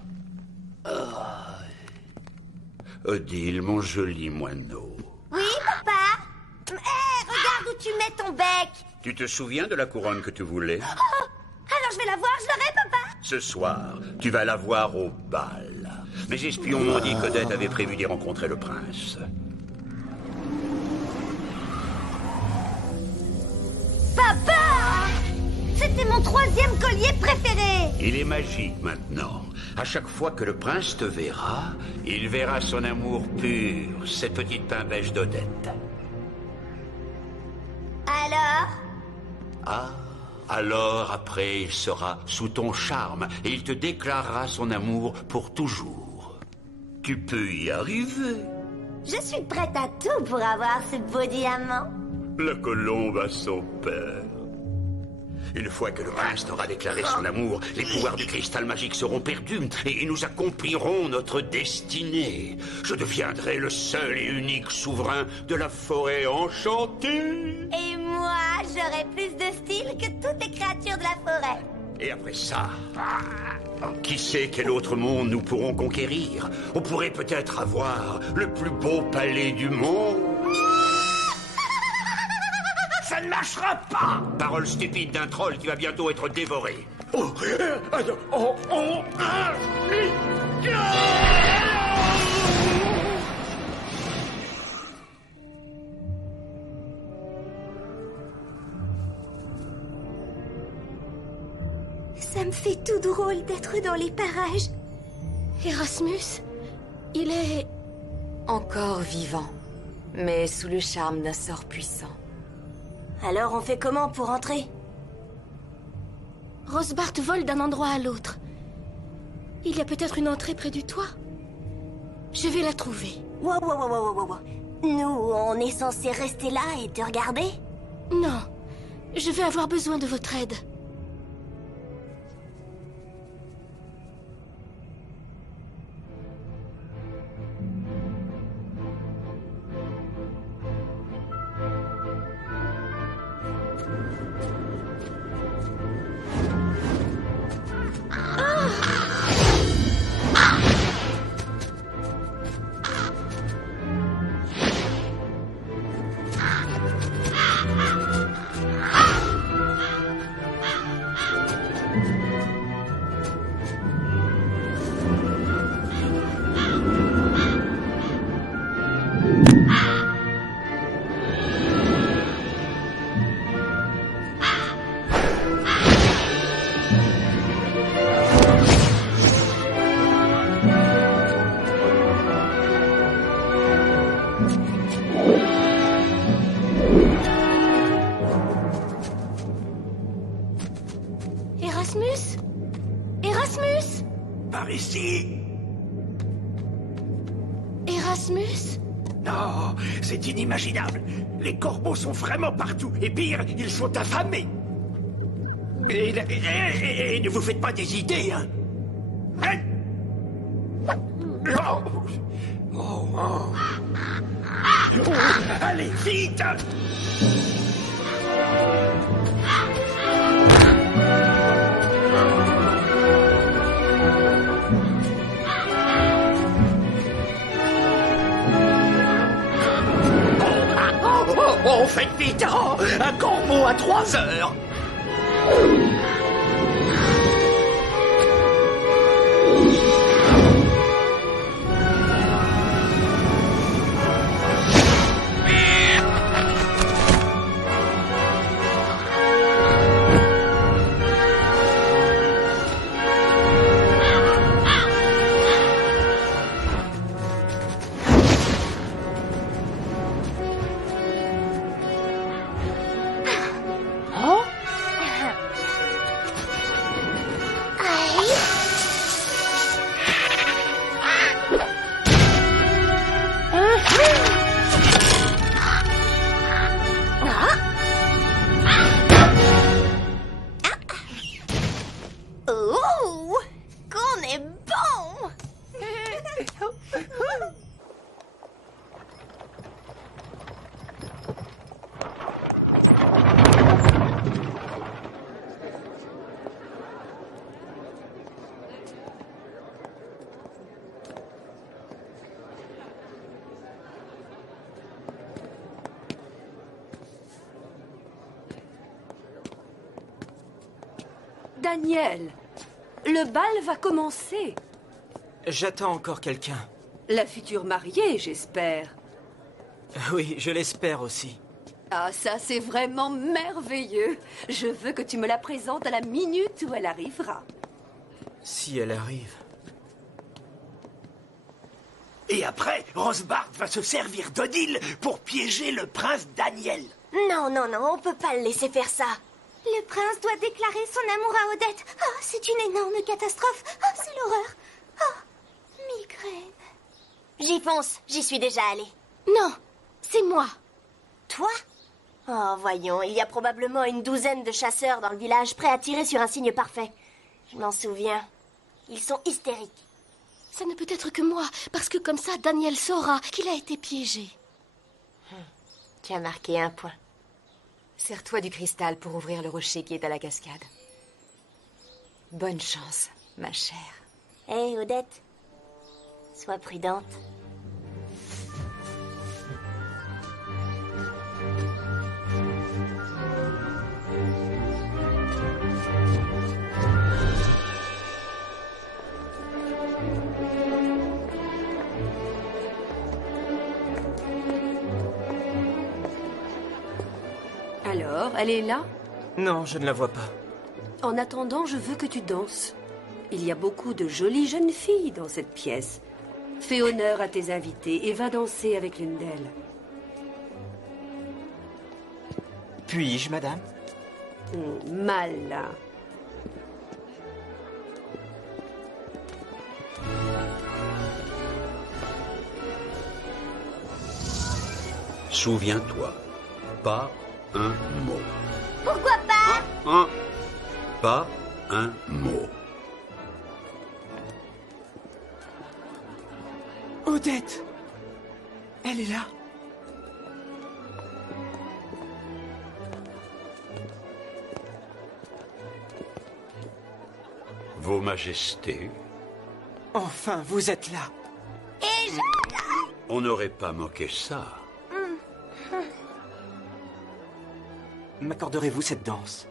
Odile, mon joli moineau. Oui, papa? Regarde où tu mets ton bec. Tu te souviens de la couronne que tu voulais? Oh, alors je vais la voir, je l'aurai, papa. Ce soir, tu vas la voir au bal. Mes espions m'ont dit qu'Odette avait prévu d'y rencontrer le prince. Papa! C'était mon 3e collier préféré. Il est magique maintenant. À chaque fois que le prince te verra, il verra son amour pur, cette petite pain beige d'Odette. Alors? Ah, alors après, il sera sous ton charme et il te déclarera son amour pour toujours. Tu peux y arriver. Je suis prête à tout pour avoir ce beau diamant. La colombe a son père. Une fois que le prince t'aura déclaré son amour, les pouvoirs du cristal magique seront perdus et nous accomplirons notre destinée. Je deviendrai le seul et unique souverain de la forêt enchantée. Et moi, j'aurai plus de style que toutes les créatures de la forêt. Et après ça, qui sait quel autre monde nous pourrons conquérir? On pourrait peut-être avoir le plus beau palais du monde. Ça ne marchera pas! Parole stupide d'un troll qui va bientôt être dévoré. Ça me fait tout drôle d'être dans les parages. Erasmus, il est... Encore vivant, mais sous le charme d'un sort puissant. Alors on fait comment pour entrer? Rosbart vole d'un endroit à l'autre. Il y a peut-être une entrée près du toit. Je vais la trouver. Wow. Nous, on est censé rester là et te regarder? Non, je vais avoir besoin de votre aide. Erasmus? Par ici. Erasmus? Non, c'est inimaginable. Les corbeaux sont vraiment partout. Et pire, ils sont affamés. Et ne vous faites pas des idées, hein? Allez, vite! Oh, faites vite! Oh, un corbeau à 3 heures! Daniel, le bal va commencer. J'attends encore quelqu'un. La future mariée, j'espère. Oui, je l'espère aussi. Ah, ça, c'est vraiment merveilleux. Je veux que tu me la présentes à la minute où elle arrivera. Si elle arrive. Et après, Rosebart va se servir d'Odile pour piéger le prince Daniel. Non, non, non, on peut pas le laisser faire ça. Le prince doit déclarer son amour à Odette. Oh, c'est une énorme catastrophe. Oh, c'est l'horreur. Oh, migraine. J'y fonce, j'y suis déjà allée. Non, c'est moi. Toi? Oh, voyons, il y a probablement une douzaine de chasseurs dans le village prêts à tirer sur un signe parfait. Je m'en souviens. Ils sont hystériques. Ça ne peut être que moi, parce que comme ça, Daniel saura qu'il a été piégé. Tu as marqué un point. Sers-toi du cristal pour ouvrir le rocher qui est à la cascade. Bonne chance, ma chère. Hé, Odette, sois prudente. Alors, elle est là? Non, je ne la vois pas. En attendant, je veux que tu danses. Il y a beaucoup de jolies jeunes filles dans cette pièce. Fais honneur à tes invités et va danser avec l'une d'elles. Puis-je, madame? Mal, là. Souviens-toi, pas un mot. Pourquoi pas? Pas un mot. Odette! Elle est là. Vos Majestés, Enfin, vous êtes là. Et je... on n'aurait pas moqué ça. M'accorderez-vous cette danse?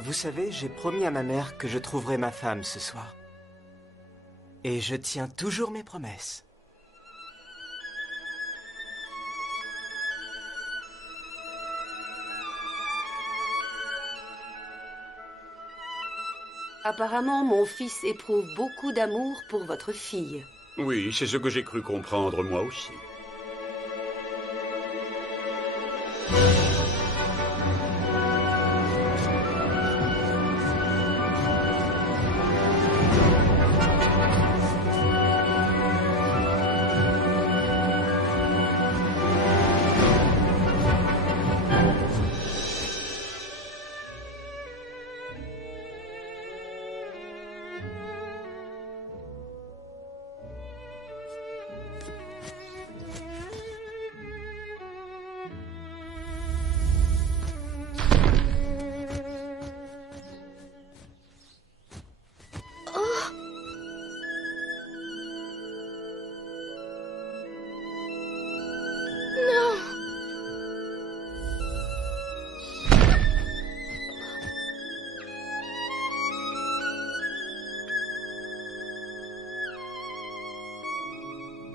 Vous savez, j'ai promis à ma mère que je trouverais ma femme ce soir. Et je tiens toujours mes promesses. Apparemment, mon fils éprouve beaucoup d'amour pour votre fille. Oui, c'est ce que j'ai cru comprendre moi aussi.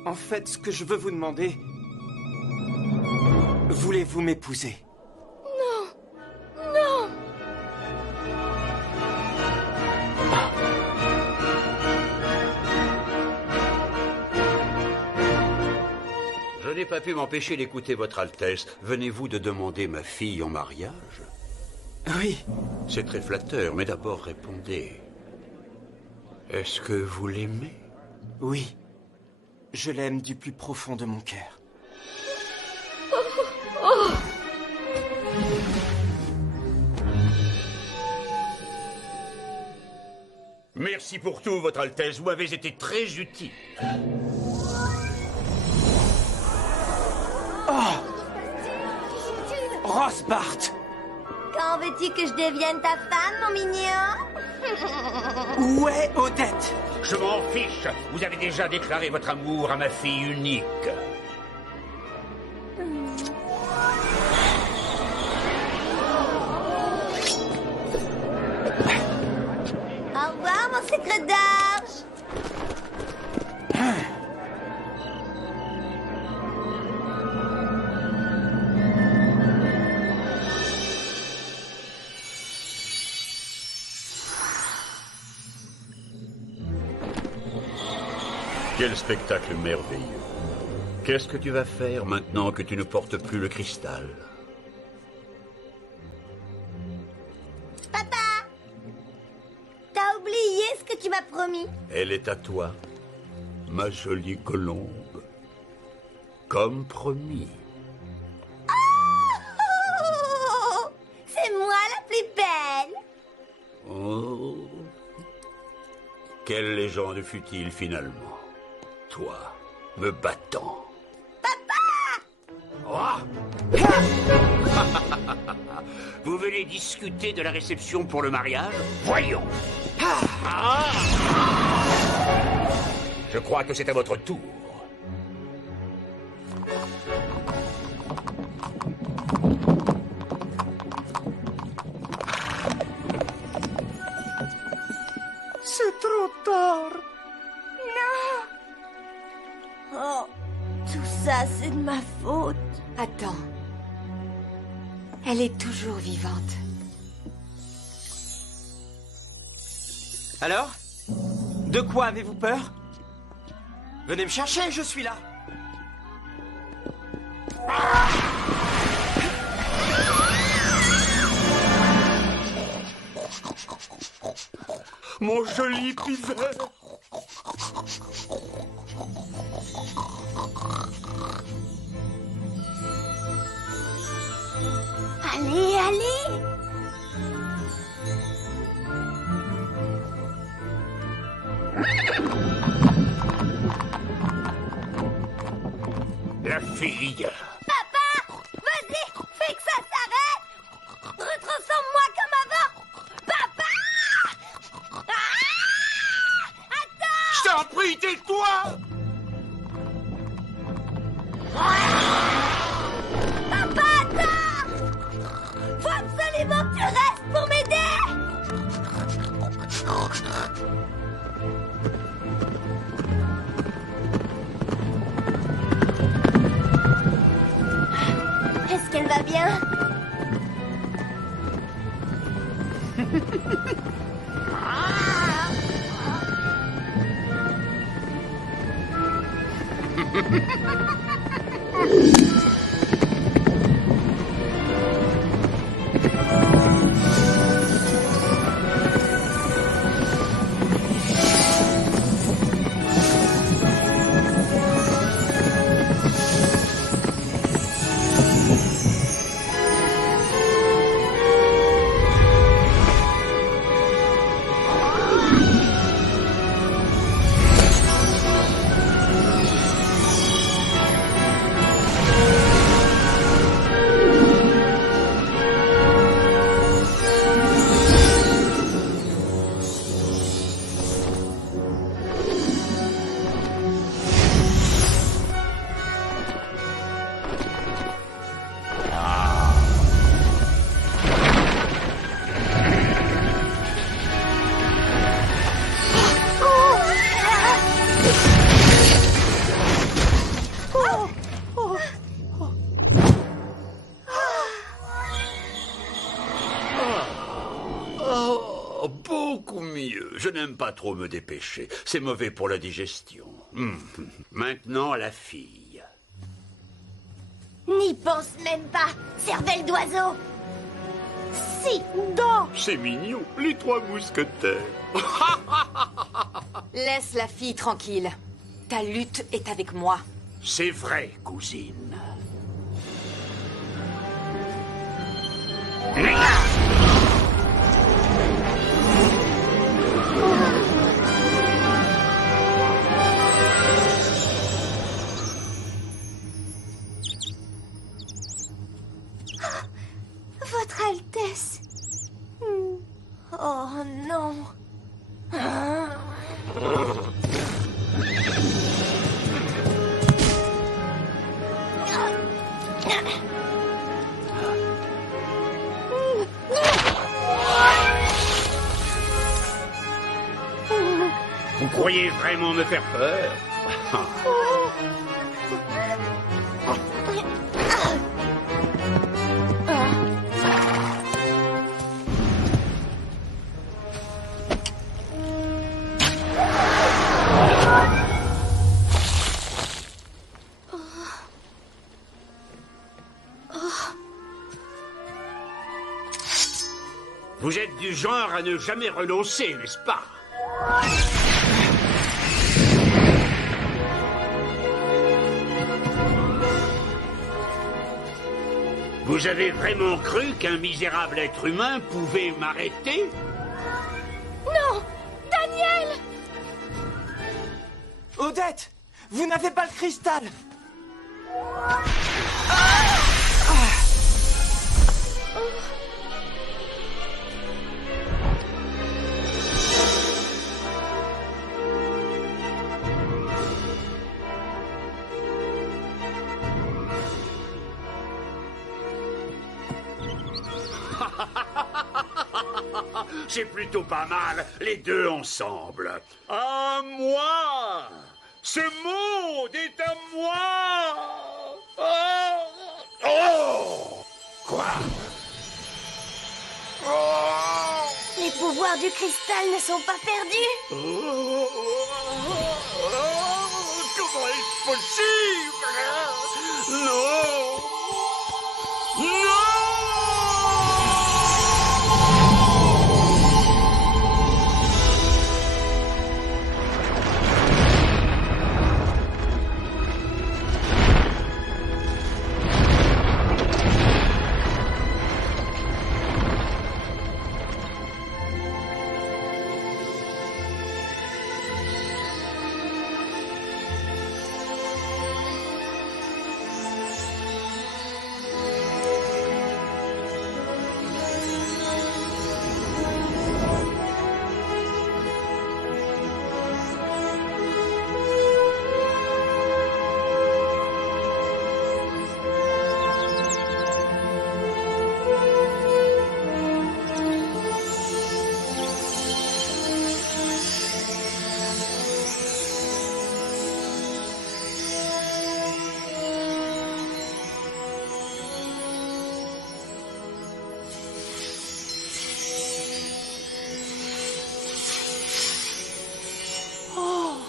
En fait, ce que je veux vous demander... Voulez-vous m'épouser? Non. Non. Je n'ai pas pu m'empêcher d'écouter votre Altesse. Venez-vous de demander ma fille en mariage? Oui. C'est très flatteur, mais d'abord répondez. Est-ce que vous l'aimez? Oui. Je l'aime du plus profond de mon cœur. Merci pour tout, votre Altesse. Vous m'avez été très utile. Oh! Rosbart! Quand veux-tu que je devienne ta femme, mon mignon? Où est Odette? Je m'en fiche. Vous avez déjà déclaré votre amour à ma fille unique. Au revoir, mon secret d'arche. Quel spectacle merveilleux. Qu'est-ce que tu vas faire maintenant que tu ne portes plus le cristal? Papa! T'as oublié ce que tu m'as promis? Elle est à toi, ma jolie colombe. Comme promis. Oh! C'est moi la plus belle! Oh. Quelle légende fut-il finalement? Toi, me battant. Papa! Oh. Vous venez discuter de la réception pour le mariage? Voyons. Ah. Je crois que c'est à votre tour. C'est trop tard. Oh, tout ça, c'est de ma faute. Attends. Elle est toujours vivante. Alors? De quoi avez-vous peur? Venez me chercher, je suis là. Mon joli pivet. Allez, allez! La fille. Papa! Vas-y, fais que ça s'arrête! Retransforme-moi comme avant! Papa! Ah! Attends! Je t'en prie, tais-toi! Papa, attends! Faut absolument que tu restes pour m'aider! Est-ce qu'elle va bien? n'aime pas trop me dépêcher. C'est mauvais pour la digestion. Maintenant, la fille. N'y pense même pas, cervelle d'oiseau. Si, donc. C'est mignon, les trois mousquetaires. Laisse la fille tranquille. Ta lutte est avec moi. C'est vrai, cousine. Votre Altesse. Oh non. Vous croyez vraiment me faire peur? Vous êtes du genre à ne jamais renoncer, n'est-ce pas? Vous avez vraiment cru qu'un misérable être humain pouvait m'arrêter? Non! Daniel! Odette, vous n'avez pas le cristal. C'est plutôt pas mal, les deux ensemble. À moi! Ce monde est à moi! Oh! Oh! Quoi? Oh! Les pouvoirs du cristal ne sont pas perdus. Oh! Comment est-ce possible? Non! Non!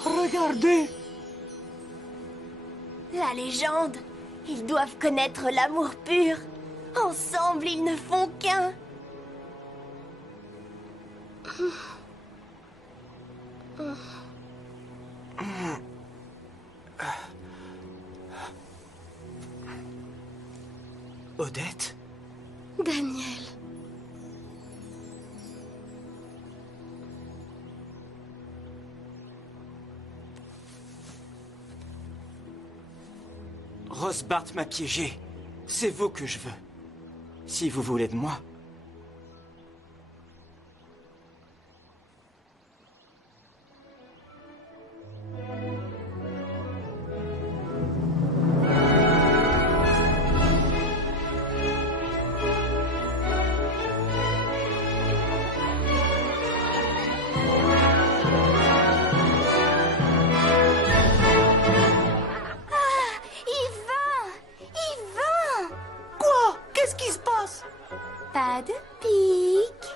Regardez! La légende. Ils doivent connaître l'amour pur. Ensemble, ils ne font qu'un. Odette? Daniel. Rosbart m'a piégé. C'est vous que je veux. Si vous voulez de moi. Pas de pique.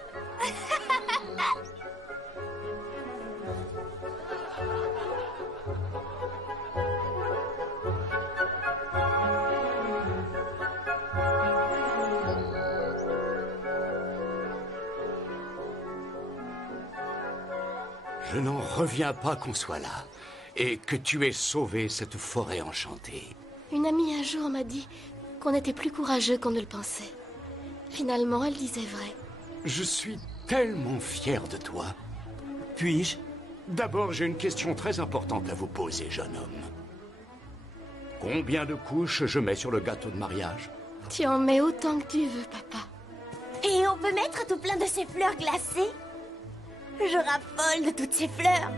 Je n'en reviens pas qu'on soit là et que tu aies sauvé cette forêt enchantée. Une amie un jour m'a dit qu'on était plus courageux qu'on ne le pensait. Finalement, elle disait vrai. Je suis tellement fier de toi. Puis-je? D'abord, j'ai une question très importante à vous poser, jeune homme. Combien de couches je mets sur le gâteau de mariage? Tu en mets autant que tu veux, papa. Et on peut mettre tout plein de ces fleurs glacées? Je raffole de toutes ces fleurs.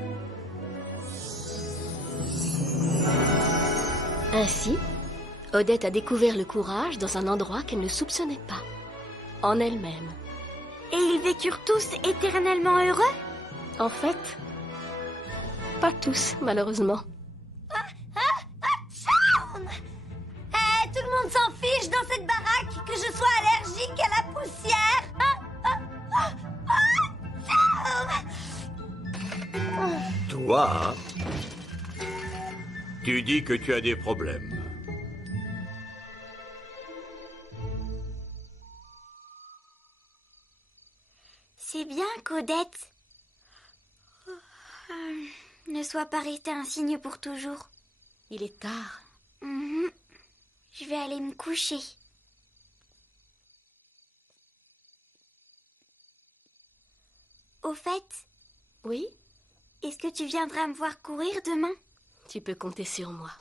Ainsi, Odette a découvert le courage dans un endroit qu'elle ne soupçonnait pas. En elle-même. Et ils vécurent tous éternellement heureux? En fait, pas tous, malheureusement. Tout le monde s'en fiche dans cette baraque, que je sois allergique à la poussière. Toi, tu dis que tu as des problèmes. C'est bien qu'Odette ne soit pas restée insigne pour toujours. Il est tard. Je vais aller me coucher. Au fait? Oui? Est-ce que tu viendras me voir courir demain? Tu peux compter sur moi.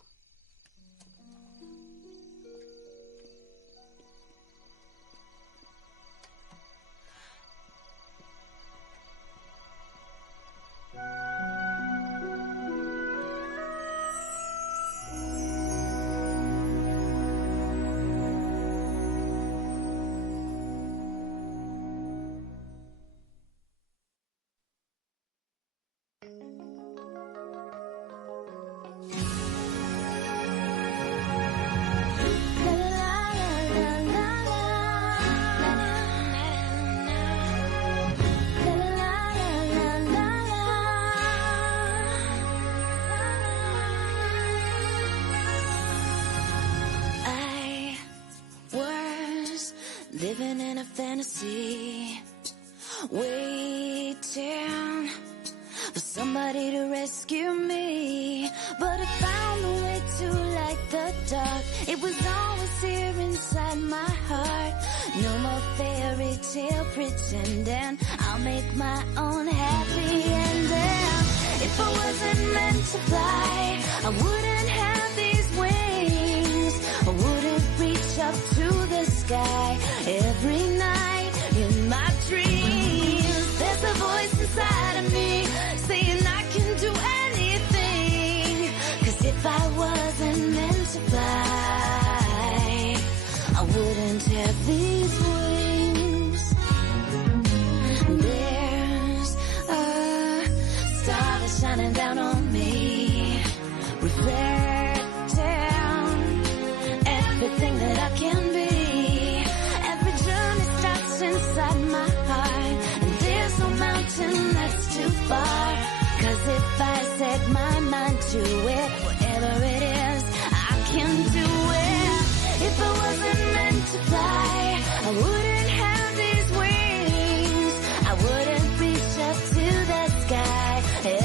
Living in a fantasy, waiting for somebody to rescue me. But I found a way to light the dark. It was always here inside my heart. No more fairy tale pretending. I'll make my own happy ending. If I wasn't meant to fly, I wouldn't have these wings. I wouldn't reach up to the sky every night in my dreams. There's a voice inside of me saying I can do anything. 'Cause if I wasn't meant to fly, I wouldn't have these wings. There's a star that's shining down on me, reflecting everything that I can be. Every journey starts inside my heart, and there's no mountain that's too far. 'Cause if I set my mind to it, whatever it is, I can do it. If I wasn't meant to fly, I wouldn't have these wings. I wouldn't reach up to the sky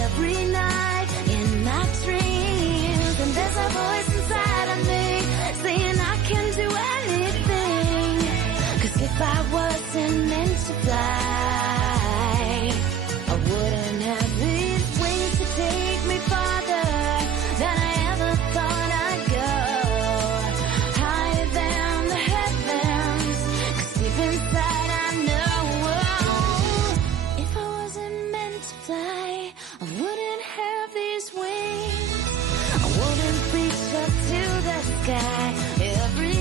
every night in my dreams. And there's a voice inside of me saying I can do anything. 'Cause if I wasn't meant to fly, I wouldn't have these wings to take me farther than I ever thought I'd go. Higher than the heavens, 'cause deep inside I know. If I wasn't meant to fly, I wouldn't have these wings. I wouldn't reach up to the sky every